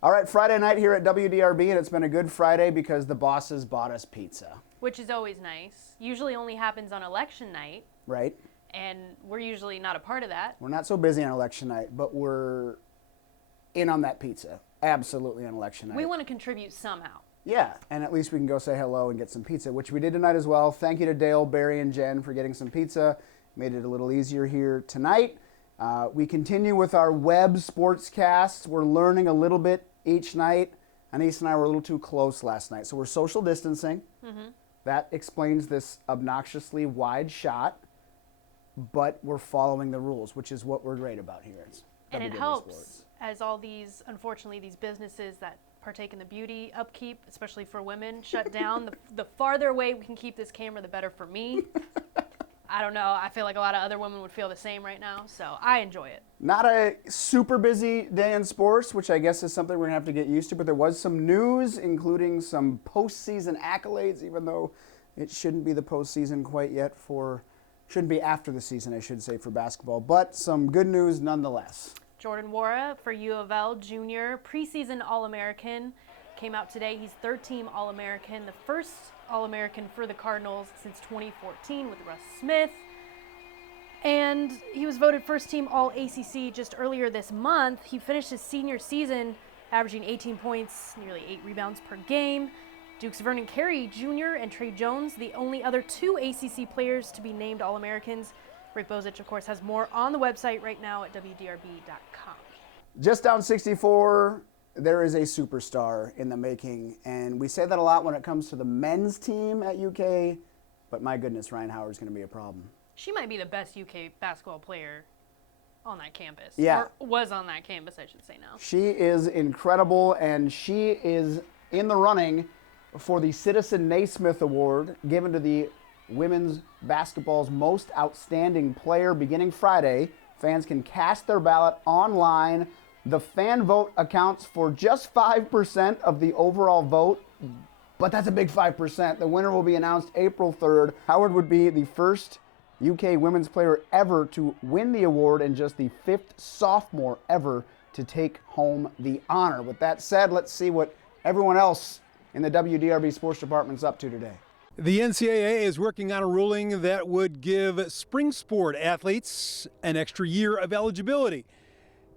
All right, Friday night here at WDRB, and it's been a good Friday because the bosses bought us pizza. Which is always nice. Usually only happens on election night. Right. And we're usually not a part of that. We're not so busy on election night, but we're in on that pizza. Absolutely on election night. We want to contribute somehow. Yeah, and at least we can go say hello and get some pizza, which we did tonight as well. Thank you to Dale, Barry, and Jen for getting some pizza. Made it a little easier here tonight. We continue with our web sportscasts. We're learning a little bit each night. Anise and I were a little too close last night, so we're social distancing. Mm-hmm. That explains this obnoxiously wide shot, but we're following the rules, which is what we're great about here. And it helps as all these, unfortunately, these businesses that partake in the beauty upkeep, especially for women, shut down. The farther away we can keep this camera, the better for me. I don't know. I feel like a lot of other women would feel the same right now, so I enjoy it. Not a super busy day in sports, which I guess is something we're going to have to get used to, but there was some news, including some postseason accolades, even though it shouldn't be the postseason quite yet shouldn't be after the season, I should say, for basketball, but some good news nonetheless. Jordan Nwora for U of L Junior, preseason All-American, came out today. He's third-team All-American, the first All-American for the Cardinals since 2014 with Russ Smith. And he was voted first-team All-ACC just earlier this month. He finished his senior season averaging 18 points, nearly 8 rebounds per game. Duke's Vernon Carey Jr. and Trey Jones, the only other two ACC players to be named All-Americans. Rick Bozich, of course, has more on the website right now at WDRB.com. Just down 64, there is a superstar in the making, and we say that a lot when it comes to the men's team at UK, but my goodness, Ryan Howard's going to be a problem. She might be the best UK basketball player on that campus. Yeah. Or was on that campus, I should say now. She is incredible, and she is in the running for the Citizen Naismith Award given to the women's basketball's most outstanding player beginning Friday. Fans can cast their ballot online. The fan vote accounts for just 5% of the overall vote, but that's a big 5%. The winner will be announced April 3rd. Howard would be the first UK women's player ever to win the award and just the 5th sophomore ever to take home the honor. With that said, let's see what everyone else in the WDRB Sports Department's up to today. The NCAA is working on a ruling that would give spring sport athletes an extra year of eligibility.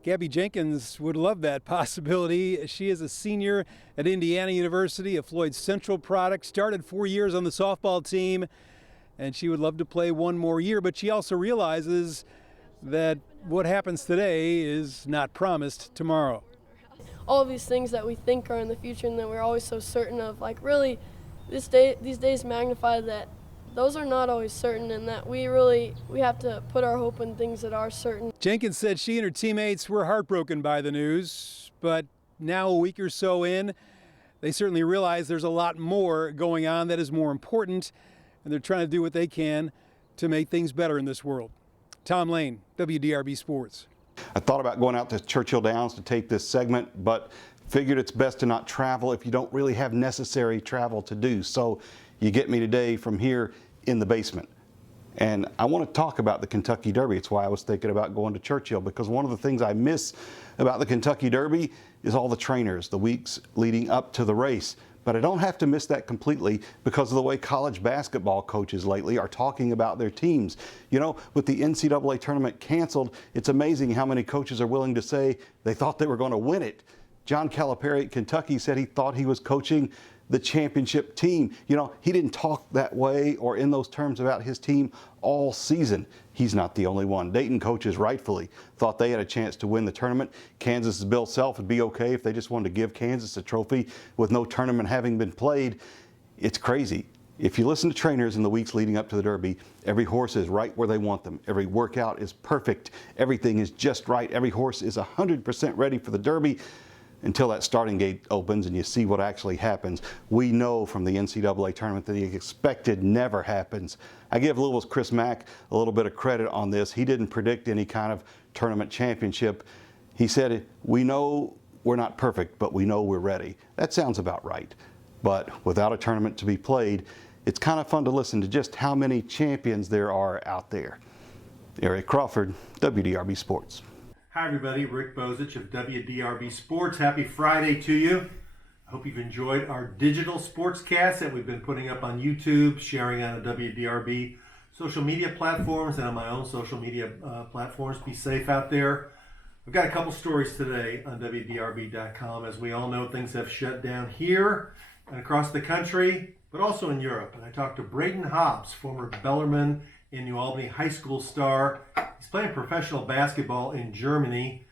Gabbi Jenkins would love that possibility. She is a senior at Indiana University, a Floyds Central product, started 4 years on the softball team, and she would love to play one more year, but she also realizes that what happens today is not promised tomorrow. All of these things that we think are in the future and that we're always so certain of, like really these days magnify that those are not always certain, and that we have to put our hope in things that are certain. Jenkins said she and her teammates were heartbroken by the news, but now a week or so in, they certainly realize there's a lot more going on that is more important, and they're trying to do what they can to make things better in this world. Tom Lane, WDRB Sports. I thought about going out to Churchill Downs to tape this segment, but figured it's best to not travel if you don't really have necessary travel to do. So you get me today from here in the basement. And I want to talk about the Kentucky Derby. It's why I was thinking about going to Churchill, because one of the things I miss about the Kentucky Derby is all the trainers, the weeks leading up to the race. But I don't have to miss that completely because of the way college basketball coaches lately are talking about their teams. You know, with the NCAA tournament canceled, it's amazing how many coaches are willing to say they thought they were going to win it. John Calipari at Kentucky said he thought he was coaching the championship team. You know, he didn't talk that way or in those terms about his team all season. He's not the only one. Dayton coaches rightfully thought they had a chance to win the tournament. Kansas's Bill Self would be okay if they just wanted to give Kansas a trophy with no tournament having been played. It's crazy. If you listen to trainers in the weeks leading up to the Derby, every horse is right where they want them. Every workout is perfect. Everything is just right. Every horse is 100% ready for the Derby. Until that starting gate opens and you see what actually happens. We know from the NCAA tournament that the expected never happens. I give Louisville's Chris Mack a little bit of credit on this. He didn't predict any kind of tournament championship. He said, we know we're not perfect, but we know we're ready. That sounds about right. But without a tournament to be played, it's kind of fun to listen to just how many champions there are out there. Eric Crawford, WDRB Sports. Hi everybody, Rick Bozich of WDRB Sports. Happy Friday to you. I hope you've enjoyed our digital sportscast that we've been putting up on YouTube, sharing on the WDRB social media platforms and on my own social media platforms. Be safe out there. We've got a couple stories today on WDRB.com. As we all know, things have shut down here and across the country, but also in Europe. And I talked to Braden Hobbs, former Bellarmine in New Albany high school star. He's playing professional basketball in Germany.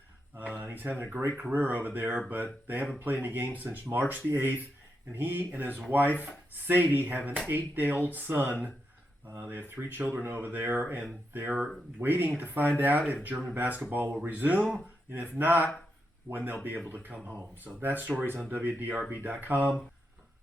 He's having a great career over there, but they haven't played any games since March the 8th. And he and his wife, Sadie, have an 8-day-old son. They have 3 children over there, and they're waiting to find out if German basketball will resume, and if not, when they'll be able to come home. So that story's on WDRB.com.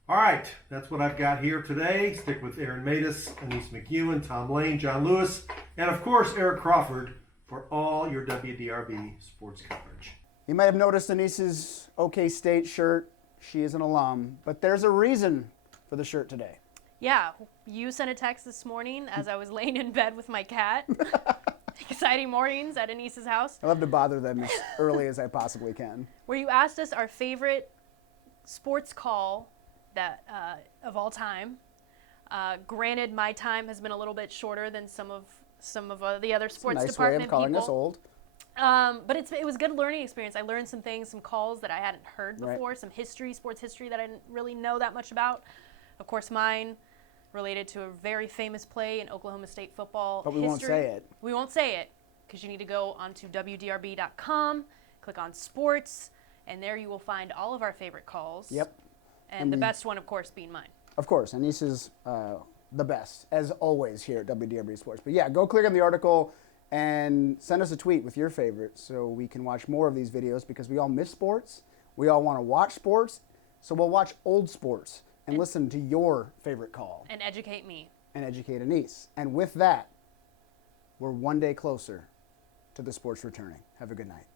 All right, that's what I've got here today. Stick with Aaron Matus, Anise McEwen, Tom Lane, John Lewis, and of course Eric Crawford for all your WDRB sports coverage. You might have noticed Anise's OK State shirt. She is an alum, but there's a reason for the shirt today. Yeah, you sent a text this morning as I was laying in bed with my cat. Exciting mornings at Anise's house. I love to bother them as early as I possibly can. Where you asked us our favorite sports call that of all time. Granted, my time has been a little bit shorter than some of the other sports Nice department way of calling people. us old. But it was a good learning experience. I learned some things, some calls that I hadn't heard before, Right. some history, sports history that I didn't really know that much about. Of course, mine related to a very famous play in Oklahoma State football But we history. won't say it. We won't say it because you need to go onto WDRB.com, click on sports, and there you will find all of our favorite calls. Yep. And the best one, of course, being mine. Of course, Anise is the best, as always, here at WDRB Sports. But yeah, go click on the article and send us a tweet with your favorites so we can watch more of these videos because we all miss sports. We all want to watch sports. So we'll watch old sports and listen to your favorite call. And educate me. And educate Anise. And with that, we're one day closer to the sports returning. Have a good night.